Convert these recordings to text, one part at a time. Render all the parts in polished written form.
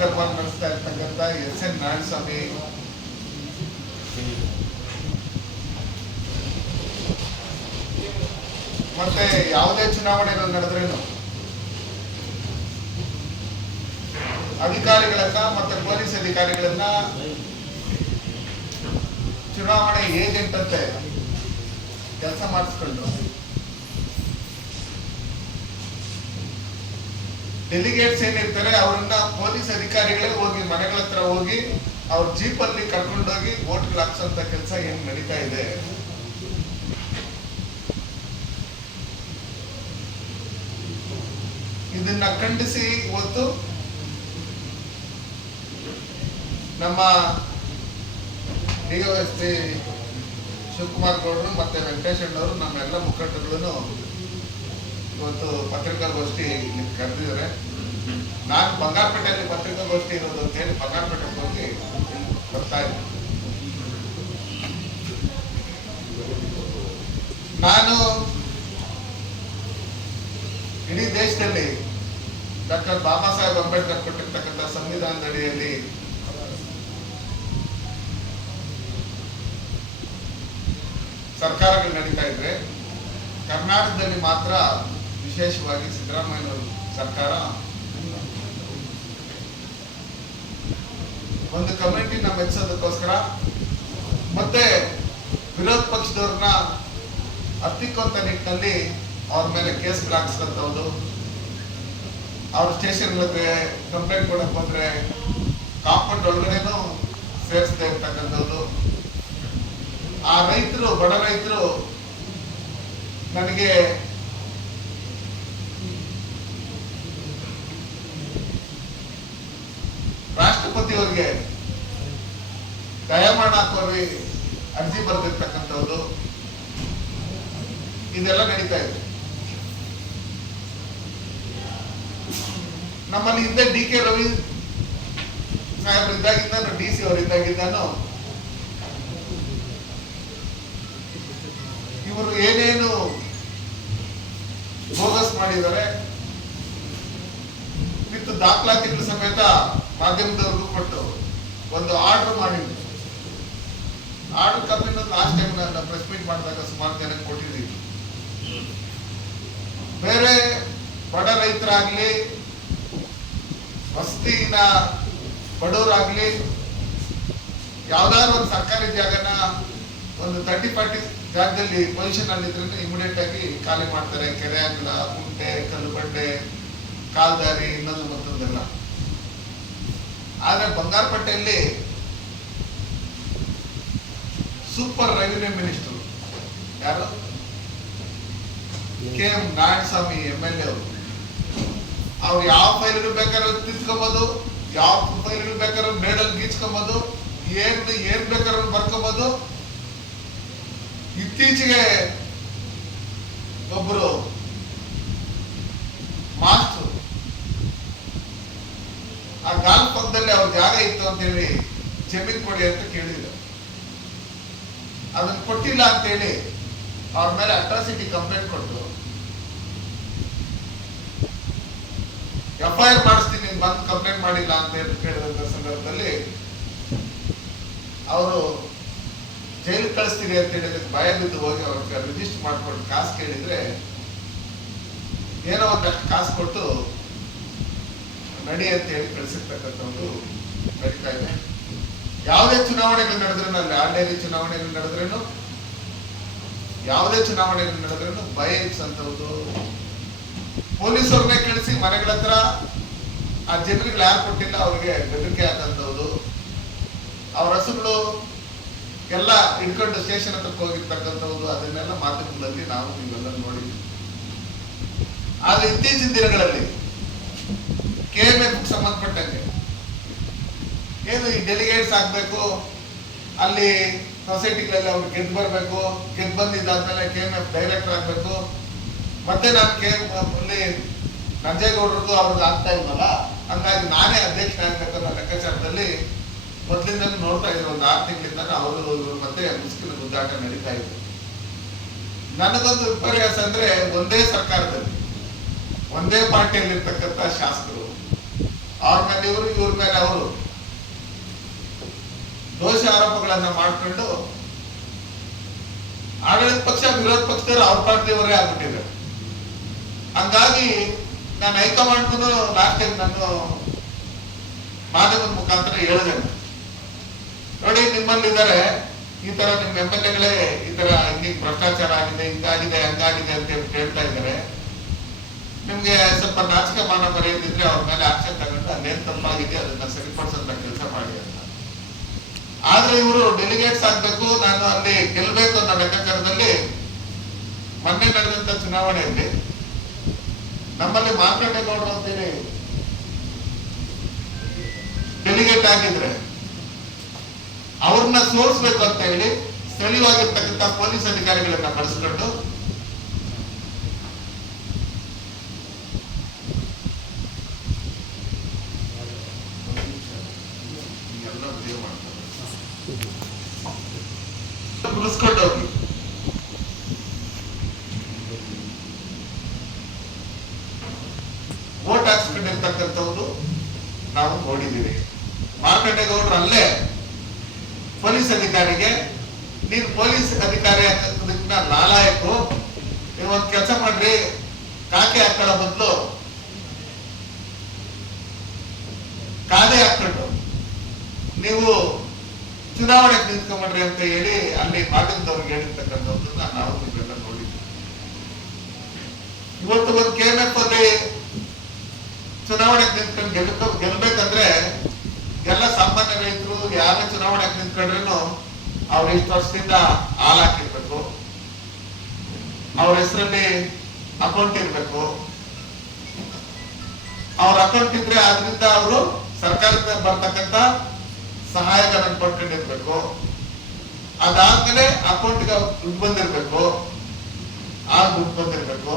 ಗರ್ಭ ನಡೆಸ್ತಾ ಇರ್ತಕ್ಕಂಥ ಎಸ್.ಎನ್. ನಾರಾಯಣಸ್ವಾಮಿ ಮತ್ತೆ ಯಾವುದೇ ಚುನಾವಣೆಗಳು ನಡೆದ್ರೇನು ಅಧಿಕಾರಿಗಳನ್ನ ಮತ್ತೆ ಪೊಲೀಸ್ ಅಧಿಕಾರಿಗಳನ್ನ ಚುನಾವಣೆ ಏಜೆಂಟ್ ಅಂತೆ ಕೆಲಸ ಮಾಡಿಸ್ಕೊಂಡು ಡೆಲಿಗೇಟ್ಸ್ ಏನಿರ್ತಾರೆ ಅವರನ್ನ ಪೊಲೀಸ್ ಅಧಿಕಾರಿಗಳೇ ಹೋಗಿ ಮನೆಗಳ ಹತ್ರ ಹೋಗಿ ಅವ್ರ ಜೀಪಲ್ಲಿ ಕರ್ಕೊಂಡೋಗಿ ವೋಟ್ಗಳು ಹಾಕ್ಸೋಂತ ಕೆಲಸ ಏನ್ ನಡೀತಾ ಇದೆ. ಇದನ್ನ ಖಂಡಿಸಿ ಇವತ್ತು ನಮ್ಮ ಡಿಒಎಸ್ಪಿ ಶಿವಕುಮಾರ್ ಗೌಡರು ಮತ್ತೆ ವೆಂಕಟೇಶ್ ಅಣ್ಣವರು ನಮ್ಮೆಲ್ಲ ಮುಖಂಡರುಗಳನ್ನು ಇವತ್ತು ಪತ್ರಿಕಾಗೋಷ್ಠಿ ಕರೆದಿದ್ದಾರೆ. ನಾನು ಬಂಗಾರಪೇಟೆಯಲ್ಲಿ ಪತ್ರಿಕಾಗೋಷ್ಠಿ ಇರೋದು ಅಂತ ಹೇಳಿ ಬಂಗಾರಪೇಟೆಗೆ ಹೋಗಿ ಬರ್ತಾ ಇದ್ದೆ. ನಾನು ಇಡೀ ದೇಶದಲ್ಲಿ ಡಾಕ್ಟರ್ ಬಾಬಾ ಸಾಹೇಬ್ ಅಂಬೇಡ್ಕರ್ ಕೊಟ್ಟಿರ್ತಕ್ಕಂಥ ಸಂವಿಧಾನದ ಅಡಿಯಲ್ಲಿ ಸರ್ಕಾರಗಳು ನಡೀತಾ ಇದ್ರೆ ಕರ್ನಾಟಕದಲ್ಲಿ ಮಾತ್ರ ವಿಶೇಷವಾಗಿ ಸಿದ್ದರಾಮಯ್ಯನವರು ಸರ್ಕಾರ ಒಂದು ಕಮ್ಯುನಿಟಿನ ಮೆಚ್ಚೋದಕ್ಕೋಸ್ಕರ ಮತ್ತೆ ವಿರೋಧ ಪಕ್ಷದವ್ರನ್ನ ಹತ್ತಿಕ್ಕಂತ ನಿಟ್ಟಿನಲ್ಲಿ ಅವ್ರ ಮೇಲೆ ಕೇಸ್ ಹಾಕಿಸ್ಕೊಂತವ್ದು, ಅವ್ರ ಸ್ಟೇಷನ್ಗಳಿಗೆ ಕಂಪ್ಲೇಂಟ್ ಕೊಡಕ್ ಬಂದ್ರೆ ಕಾಂಪೌಂಡ್ ಒಳಗಡೆನೂ ಸೇರಿಸದೇ ಇರ್ತಕ್ಕಂಥದ್ದು. ಆ ರೈತರು, ಬಡ ರೈತರು ನನಗೆ ರಾಷ್ಟ್ರಪತಿಯವರಿಗೆ ದಯಮಾನ ಹಾಕೋರಿ ಅರ್ಜಿ ಬರೆದಿರ್ತಕ್ಕಂಥದ್ದು ಇದೆಲ್ಲ ನಡೀತಾ ಇದೆ. ನಮ್ಮಲ್ಲಿ ಹಿಂದೆ ಡಿ.ಕೆ. ರವಿ ಸಾಹೇಬ್ರು ಇದ್ದಾಗಿದ್ದಾನು, ಡಿ.ಸಿ. ಅವರು ಇದ್ದಾಗಿದ್ದಾನು ಇವರು ಏನೇನು ಬೋಗಸ್ ಮಾಡಿದ್ದಾರೆ ವಿತ್ ದಾಖಲಾತಿಗಳ ಸಮೇತ ಮಾಧ್ಯಮದವ್ರಿಗೂ ಕೊಟ್ಟು ಒಂದು ಆರ್ಡರ್ ಮಾಡಿದ್ರು. ಆರ್ಡರ್ ಕಾಪಿನ ಲಾಸ್ಟ್ ಟೈಮ್ ನಾನು ಪ್ರೆಸ್ ಮೀಟ್ ಮಾಡಿದಾಗ ಸುಮಾರು ಜನಕ್ಕೆ ಕೊಟ್ಟಿದ್ದೀವಿ. ಬೇರೆ ಬಡ ರೈತರಾಗ್ಲಿ, ವಸತಿನ ಬಡವರಾಗ್ಲಿ, ಯಾವ್ದಾದ್ರು ಒಂದು ಸರ್ಕಾರಿ ಜಾಗನ ಒಂದು 30-40 ಜಾಗದಲ್ಲಿ ಪೊಸಿಷನ್ ಅಲ್ಲಿದ್ರೆ ಇಮಿಡಿಯೇಟ್ ಆಗಿ ಖಾಲಿ ಮಾಡ್ತಾರೆ. ಕೆರೆ ಅಂಗಳ, ಕುಂಟೆ, ಕಲ್ಲು ಬಂಡೆ, ಕಾಲ್ದಾರಿ, ಇನ್ನೊಂದು ಮತ್ತೊಂದೆಲ್ಲ. ಆದ್ರೆ ಬಂಗಾರಪೇಟೆಯಲ್ಲಿ ಸೂಪರ್ ರೆವಿನ್ಯೂ ಮಿನಿಸ್ಟರ್ ಯಾರು? ಕೆ.ಎಂ. ನಾರಾಯಣಸ್ವಾಮಿ MLA ಅವರು. ಅವ್ರು ಯಾವ ಫೈಲ್ಗಳು ಬೇಕಾದ್ರೂ ತಿಳ್ಕೊಬೋದು, ಯಾವ ಫೈಲ್ಗಳು ಬೇಕಾದ್ರೂ ಮೇಡಲ್ ಗೀಚ್ಕೊಬೋದು, ಏನ್ ಬೇಕಾದ್ರೂ ಬರ್ಕೋಬೋದು. ಇತ್ತೀಚೆಗೆ ಒಬ್ಬರು ಮಾಸ್ಟರ್ ಆ ಗಾಲ್ ಪಕ್ಕದಲ್ಲಿ ಅವ್ರ ಜಾಗ ಇತ್ತು ಅಂತ ಹೇಳಿ ಜಮೀನ್ ಕೊಡಿ ಅಂತ ಕೇಳಿದ್ರು. ಅದನ್ನ ಕೊಟ್ಟಿಲ್ಲ ಅಂತ ಹೇಳಿ ಅವ್ರ ಮೇಲೆ ಅಟ್ರಾಸಿಟಿ ಕಂಪ್ಲೇಂಟ್ ಕೊಟ್ಟು FIR ಮಾಡಿಸ್ತೀನಿ, ಬಂದು ಕಂಪ್ಲೇಂಟ್ ಮಾಡಿಲ್ಲ ಅಂತ ಹೇಳಿ ಕೇಳಿದಂತ ಸಂದರ್ಭದಲ್ಲಿ ಅವರು ಜೈಲು ಕಳಿಸ್ತೀರಿ ಅಂತ ಹೇಳಿದಕ್ಕೆ ಭಯ ಬಿದ್ದು ಹೋಗಿ ಅವ್ರಿಗೆ ರಿಜಿಸ್ಟರ್ ಮಾಡ್ಕೊಂಡು ಕಾಸು ಕೇಳಿದ್ರೆ ಏನೋ ಒಂದಷ್ಟು ಕಾಸು ಕೊಟ್ಟು ನಡಿ ಅಂತ ಹೇಳಿ ಕಳಿಸಿರ್ತಕ್ಕಂಥದ್ದು ನಡೀತಾ ಇದೆ. ಯಾವುದೇ ಚುನಾವಣೆಗಳು ನಡೆದ್ರೂ, ಅಲ್ಲಿ ಆರ್ಡಿನರಿ ಚುನಾವಣೆಗಳು ನಡೆದ್ರೇನು, ಯಾವುದೇ ಚುನಾವಣೆಗಳು ನಡೆದ್ರೇನು ಭಯ ಇರಿಸಂತದ್ದು. ಪೊಲೀಸವ್ರನ್ನೇ ಕಳಿಸಿ ಮನೆಗಳ ಹತ್ರ ಆ ಜನರಿಗೆ ಯಾರು ಕೊಟ್ಟಿಲ್ಲ ಅವ್ರಿಗೆ ಬೆದರಿಕೆ ಹಾಕಂತದ್ದು, ಅವ್ರ ಹಸುಗಳು ಎಲ್ಲ ಹಿಡ್ಕೊಂಡು ಸ್ಟೇಷನ್ ಹತ್ರಕ್ಕೆ ಹೋಗಿರ್ತಕ್ಕಂಥದ್ದು, ಅದನ್ನೆಲ್ಲ ಮಾಧ್ಯಮದಲ್ಲಿ ನಾವು ನೀವೆಲ್ಲ ನೋಡಿದ್ವಿ. ಆದ್ರೆ ಇತ್ತೀಚಿನ ದಿನಗಳಲ್ಲಿ KMF ಸಂಬಂಧಪಟ್ಟಂಗೆ ಏನು ಈ ಡೆಲಿಗೇಟ್ಸ್ ಆಗ್ಬೇಕು, ಅಲ್ಲಿ ಸೊಸೈಟಿಗಳಲ್ಲಿ ಅವ್ರು ಗೆದ್ದು ಬರಬೇಕು, ಗೆದ್ದು ಬಂದಿದ್ದಾದ್ಮೇಲೆ KMF ಡೈರೆಕ್ಟರ್ ಆಗ್ಬೇಕು, ಮತ್ತೆ ನಾನು KMF ಅಲ್ಲಿ ನಂಜೇಗೌಡರಿಗೂ ಅವ್ರಿಗೆ ಆಗ್ತಾ ಇಲ್ವಲ್ಲ, ಹಂಗಾಗಿ ನಾನೇ ಅಧ್ಯಕ್ಷ ಆಗ್ಬೇಕನ್ನೋ ಲೆಕ್ಕಾಚಾರದಲ್ಲಿ ಮೊದಲಿಂದ ನೋಡ್ತಾ ಇದ್ರು. ಒಂದು 6 ತಿಂಗಳಿಂದ ಅವರು ಮತ್ತೆ ಮುಸ್ಕಿನ ಗುದ್ದಾಟ ನಡೀತಾ ಇದ್ರು. ನನಗೊಂದು ವಿಪರ್ಯಾಸ ಅಂದ್ರೆ, ಒಂದೇ ಸರ್ಕಾರದಲ್ಲಿ ಒಂದೇ ಪಾರ್ಟಿಯಲ್ಲಿರ್ತಕ್ಕಂಥ ಶಾಸಕರು ಅವ್ರ ಮೇಲೆ ಇವರು, ಇವ್ರ ಮೇಲೆ ಅವರು ದೋಷ ಆರೋಪಗಳನ್ನ ಮಾಡ್ಕೊಂಡು ಆಡಳಿತ ಪಕ್ಷ ವಿರೋಧ ಪಕ್ಷದವರು ಅವ್ರ ಪಾರ್ಟಿಯವರೇ ಆಗ್ಬಿಟ್ಟಿದ್ದಾರೆ. ಹಂಗಾಗಿ ನಾನು ಹೈಕಮಾಂಡ್ಗೂ ಲಾಸ್ಟ್ ಟೈಮ್ ನಾನು ಮಾಧ್ಯಮದ ಮುಖಾಂತರ ಹೇಳಿದೆ, ನೋಡಿ ನಿಮ್ಮಲ್ಲಿ ಇದ್ದಾರೆ ಈ ತರ ನಿಮ್ಮ MLA ಈ ತರ ಹಿಂಗೆ ಭ್ರಷ್ಟಾಚಾರ ಆಗಿದೆ, ಹಿಂಗಾಗಿದೆ, ಹಂಗಾಗಿದೆ ಅಂತ ಹೇಳ್ತಾ ಇದ್ದಾರೆ. ನಿಮ್ಗೆ ಸ್ವಲ್ಪ ನಾಚಿಕೆ ಮಾನ ಬರೆಯೋದಿದ್ರೆ ಅವ್ರ ಮೇಲೆ ಆಕ್ಷನ್ ತಗೊಂಡು ಅಲ್ಲೇನ್ ತಪ್ಪಾಗಿದೆ ಅದನ್ನ ಸರಿಪಡಿಸೋಂತ ಕೆಲಸ ಮಾಡಿ ಅಂತ. ಆದ್ರೆ ಇವರು ಡೆಲಿಗೇಟ್ಸ್ ಆಗ್ಬೇಕು, ನಾನು ಅಲ್ಲಿ ಗೆಲ್ಬೇಕು ಅನ್ನೋ ಲೆಕ್ಕಾಚಾರದಲ್ಲಿ ಮೊನ್ನೆ ನಡೆದಂತ ಚುನಾವಣೆಯಲ್ಲಿ ನಮ್ಮಲ್ಲಿ ಮಾರ್ಕಂಡೇಗೌಡರು ಅಂತೇಳಿ ಡೆಲಿಗೇಟ್ ಆಗಿದ್ರೆ ಅವ್ರನ್ನ ಸೋಲಿಸ್ಬೇಕು ಅಂತ ಹೇಳಿ ಸ್ಥಳೀಯವಾಗಿರ್ತಕ್ಕಂಥ ಪೊಲೀಸ್ ಅಧಿಕಾರಿಗಳನ್ನ ಬಳಸ್ಕೊಂಡು ಮುಗಿಸ್ಕೊಂಡು ಹೋಗಿ ವೋಟ್ ಹಾಕ್ಸ್ಕೊಂಡಿರ್ತಕ್ಕಂಥವ್ರು ನಾವು ನೋಡಿದ್ದೀವಿ. ಮಾರ್ಕಂಡೇಗೌಡರು ಅಲ್ಲೇ ಪೊಲೀಸ್ ಅಧಿಕಾರಿಗೆ, ನೀನು ಪೊಲೀಸ್ ಅಧಿಕಾರಿ ಹಾಕೋದನ್ನ ನಾಲಾಯಕು, ನೀವು ಒಂದ್ ಕೆಲಸ ಮಾಡ್ರಿ, ಕಾಕೆ ಹಾಕೊಳ್ಳೋ ಬದಲು ಕಾದೆ ಹಾಕೊಂಡು ನೀವು ಚುನಾವಣೆಗೆ ನಿಂತ್ಕೊಂಡ್ರಿ ಅಂತ ಹೇಳಿ ಅಲ್ಲಿ ಮಾಧ್ಯಮದವ್ರಿಗೆ ಹೇಳಿರ್ತಕ್ಕಂಥದ್ದನ್ನ ನಾವು ನೀವೆಲ್ಲ ನೋಡಿದ್ವಿ. ಇವತ್ತು ಒಂದು KMF ಅಲ್ಲಿ ಚುನಾವಣೆಗೆ ನಿಂತ್ಕೊಂಡು ಗೆಲ್ಬೇಕಂದ್ರೆ ಎಲ್ಲ ಸಾಮಾನ್ಯ ರೈತರು ಯಾರೇ ಚುನಾವಣೆಗೆ ನಿಂತ್ಕೊಂಡ್ರೇನು ಅವ್ರ ಇಷ್ಟು ವರ್ಷದಿಂದ ಹಾಲ್ ಹಾಕಿರ್ಬೇಕು, ಅವ್ರ ಹೆಸರಲ್ಲಿ ಅಕೌಂಟ್ ಇರ್ಬೇಕು, ಅವ್ರ ಅಕೌಂಟ್ ಇದ್ರೆ ಆದ್ರಿಂದ ಅವರು ಸರ್ಕಾರದಿಂದ ಬರ್ತಕ್ಕಂಥ ಸಹಾಯಧನ ಪಡ್ಕೊಂಡಿರ್ಬೇಕು. ಅದಾದ್ಮೇಲೆ ಅಕೌಂಟ್ಗೆ ದುಡ್ಡು ಬಂದಿರ್ಬೇಕು, ಆ ದುಡ್ಡು ಬಂದಿರ್ಬೇಕು.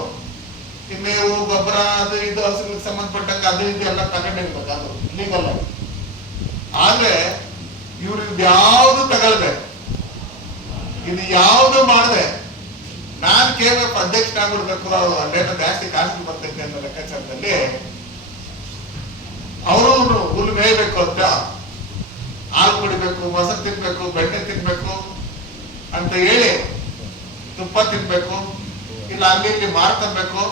ಮೇವು ಗೊಬ್ಬರ ಅದು ಇದು ಹಸುಗಳಿಗೆ ಸಂಬಂಧಪಟ್ಟಂಗೆ ಅದು ಇದು ಎಲ್ಲ ತಗೊಂಡಿರ್ಬೇಕು, ಅದು ಲೀಗಲ್ ಆಗಿ. ಆದ್ರೆ ಇವ್ರು ಇದ್ಯಾವುದು ತಗೊಳ್ದೆ, ಇದು ಯಾವುದು ಮಾಡದೆ ನಾನ್ KMF ಅಧ್ಯಕ್ಷನಾಗ್ಬಿಡ್ಬೇಕು, ಅಲ್ಲೇನೋ ಜಾಸ್ತಿ ಕಾಸು ಬರ್ತೈತೆ ಅನ್ನೋ ಲೆಕ್ಕಾಚಾರದಲ್ಲಿ ಅವರು ಹುಲ್ಲು ಮೇಯ್ಬೇಕು ಅಂತ, ಹಾಲು ಕುಡಿಬೇಕು, ಮೊಸರು ತಿನ್ಬೇಕು, ಬೆಣ್ಣೆ ತಿನ್ಬೇಕು ಅಂತ ಹೇಳಿ ತುಪ್ಪ ತಿನ್ಬೇಕು, ಇಲ್ಲ ಅಲ್ಲಿ ಇಲ್ಲಿ ಮಾರ್ಕೊಬೇಕು,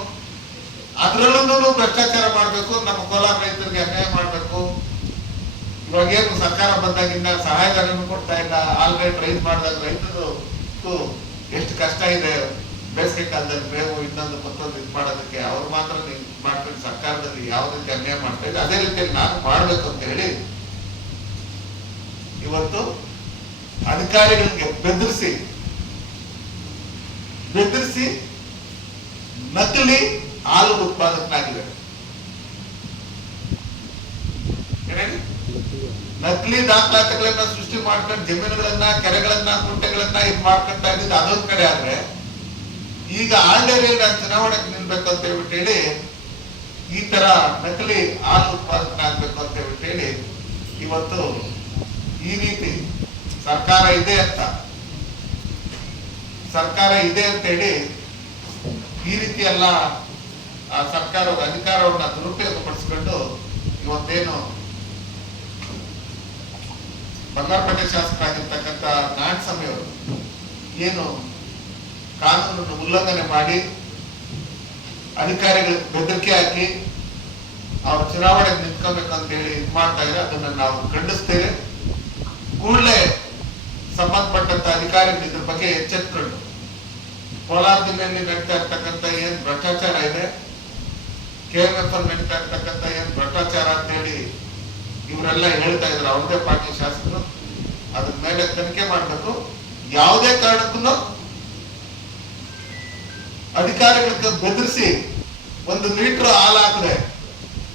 ಅದ್ರಲ್ಲೂ ಭ್ರಷ್ಟಾಚಾರ ಮಾಡ್ಬೇಕು, ನಮ್ಮ ಕೋಲಾರ ರೈತರಿಗೆ ಅನ್ಯಾಯ ಮಾಡ್ಬೇಕು. ಇವಾಗೇನು ಸರ್ಕಾರ ಬಂದಾಗಿಂದ ಸಹಾಯಧನ ಕೊಡ್ತಾ ಇಲ್ಲ, ಹಾಲ್ ರೇಟ್ ರೈಸ್ ಮಾಡಿದಾಗ ರೈತರು ಎಷ್ಟು ಕಷ್ಟ ಇದೆ, ಬೇಸಿಗೆ ಕಾಲದಲ್ಲಿ ಬೇವು ಇನ್ನೊಂದು ಮತ್ತೊಂದು ಇದು ಮಾಡೋದಕ್ಕೆ ಅವ್ರು ಮಾತ್ರ ಮಾಡ್ಕೊಂಡು ಸರ್ಕಾರದಲ್ಲಿ ಯಾವ ರೀತಿ ಅನ್ಯಾಯ ಮಾಡ್ತಾ ಇದೆ, ಅದೇ ರೀತಿಯಲ್ಲಿ ನಾನು ಮಾಡ್ಬೇಕು ಅಂತ ಹೇಳಿ ಇವತ್ತು ಅಧಿಕಾರಿಗಳಿಗೆ ಬೆದರಿಸಿ ನಕಲಿ ಹಾಲು ಉತ್ಪಾದಕನಾಗಿದೆ. ನಕಲಿ ದಾಖಲಾತಿಗಳನ್ನ ಸೃಷ್ಟಿ ಮಾಡ್ಕೊಂಡು ಜಮೀನುಗಳನ್ನ, ಕೆರೆಗಳನ್ನ, ಕುಂಟೆಗಳನ್ನ ಇದು ಮಾಡ್ಕೊಂತಾ ಇದ್ದಿದ್ದು ಅದೊಂದ್ ಕಡೆ. ಆದ್ರೆ ಈಗ ಆಲ್ಡೇರಿಯಲ್ಲಿ ನಾನು ಚುನಾವಣೆಗೆ ನಿಲ್ಬೇಕು ಅಂತ ಹೇಳ್ಬಿಟ್ಟು ಹೇಳಿ ಈ ತರ ನಕಲಿ ಹಾಲು ಉತ್ಪಾದಕನಾಗ್ಬೇಕು ಅಂತ ಹೇಳ್ಬಿಟ್ಟು ಹೇಳಿ ಇವತ್ತು ಈ ರೀತಿ ಸರ್ಕಾರ ಇದೆ ಅಂತ ಹೇಳಿ ಈ ರೀತಿ ಎಲ್ಲ ಸರ್ಕಾರದ ಅಧಿಕಾರವನ್ನ ದುರುಪಯೋಗ ಪಡಿಸಿಕೊಂಡು ಇವತ್ತೇನು ಬಂಗಾರಪೇಟೆ ಶಾಸಕರಾಗಿರ್ತಕ್ಕಂಥ ನಾರಾಯಣಸ್ವಾಮಿ ಅವರು ಏನು ಕಾನೂನನ್ನು ಉಲ್ಲಂಘನೆ ಮಾಡಿ ಅಧಿಕಾರಿಗಳಿಗೆ ಬೆದರಿಕೆ ಹಾಕಿ ಅವ್ರು ಚುನಾವಣೆಗೆ ನಿಂತ್ಕೋಬೇಕಂತ ಹೇಳಿ ಇದು ಮಾಡ್ತಾ ಇದ್ರೆ ಅದನ್ನ ನಾವು ಖಂಡಿಸ್ತೇವೆ. ಕೂಡಲೇ ಸಂಬಂಧಪಟ್ಟಂತ ಅಧಿಕಾರಿಗಳು ಇದ್ರ ಬಗ್ಗೆ ಎಚ್ಚೆತ್ಕೊಂಡು ಕೋಲಾರ ಜಿಲ್ಲೆಯಲ್ಲಿ ನಡೀತಾ ಇರ್ತಕ್ಕಂಥ ಏನ್ ಭ್ರಷ್ಟಾಚಾರ ಇದೆ, KMF ಅಲ್ಲಿ ನಡೀತಾ ಇರ್ತಕ್ಕಂಥ ಏನ್ ಭ್ರಷ್ಟಾಚಾರ ಅಂತ ಹೇಳಿ ಇವರೆಲ್ಲ ಹೇಳ್ತಾ ಇದ್ರು ಅವ್ರದೇ ಪಾರ್ಟಿ ಶಾಸಕರು, ಅದ್ರ ಮೇಲೆ ತನಿಖೆ ಮಾಡ್ಬೇಕು. ಯಾವುದೇ ಕಾರಣಕ್ಕೂ ಅಧಿಕಾರಿಗಳಿಗೆ ಬೆದರಿಸಿ 1 ಲೀಟರ್ ಹಾಲು ಹಾಕದೆ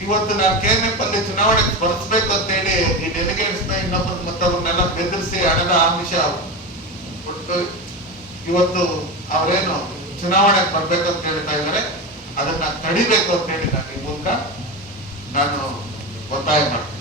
ಇವತ್ತು ನಾನು KMF ಅಲ್ಲಿ ಚುನಾವಣೆಗೆ ಸ್ಪರ್ಧಿಸಬೇಕು ಅಂತ ಹೇಳಿ ಈ ಡೆಲಿಗೇಟ್ಸ್ ನ ಇನ್ನೊಬ್ಬರು ಮತ್ತವ್ರನ್ನೆಲ್ಲ ಬೆದರಿಸಿ ಹಣದ ಆಮಿಷ ಕೊಟ್ಟು ಇವತ್ತು ಅವರೇನು ಚುನಾವಣೆಗೆ ಬರ್ಬೇಕು ಅಂತ ಹೇಳ್ತಾ ಇದ್ದಾರೆ, ಅದನ್ನ ತಡಿಬೇಕು ಅಂತ ಹೇಳಿ ನಾನು ಈ ಮೂಲಕ ನಾನು ಒತ್ತಾಯ ಮಾಡ್ತೀನಿ.